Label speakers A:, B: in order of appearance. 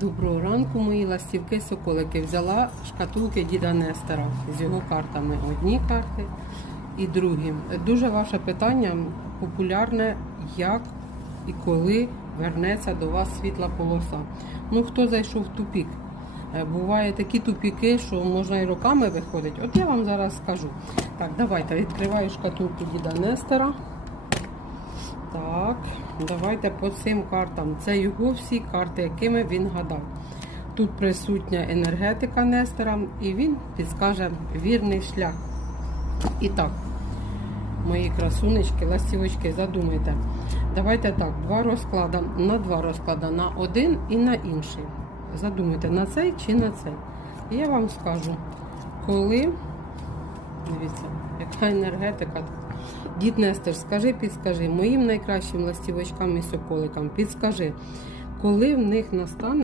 A: Доброго ранку, мої ластівки соколики. Взяла шкатулки діда Нестера з його картами. Одні карти і другі. Дуже ваше питання популярне, як і коли вернеться до вас світла полоса. Ну, хто зайшов в тупік? Е, Буває такі тупіки, що можна і роками виходить. От я вам зараз скажу. Так, давайте відкриваю шкатулку діда Нестера. Так, давайте по цим картам. Це його всі карти, якими він гадав. Тут присутня енергетика Нестера, і він підскаже вірний шлях. І так, мої красунечки, ластівочки, задумайте. Давайте так, два розклади на два розклади, на один і на інший. Задумайте, на цей чи на цей. І я вам скажу, коли. Дивіться, яка енергетика. Дід Нестер, скажи, підскажи, моїм найкращим ластівочкам і соколикам, підскажи, коли в них настане.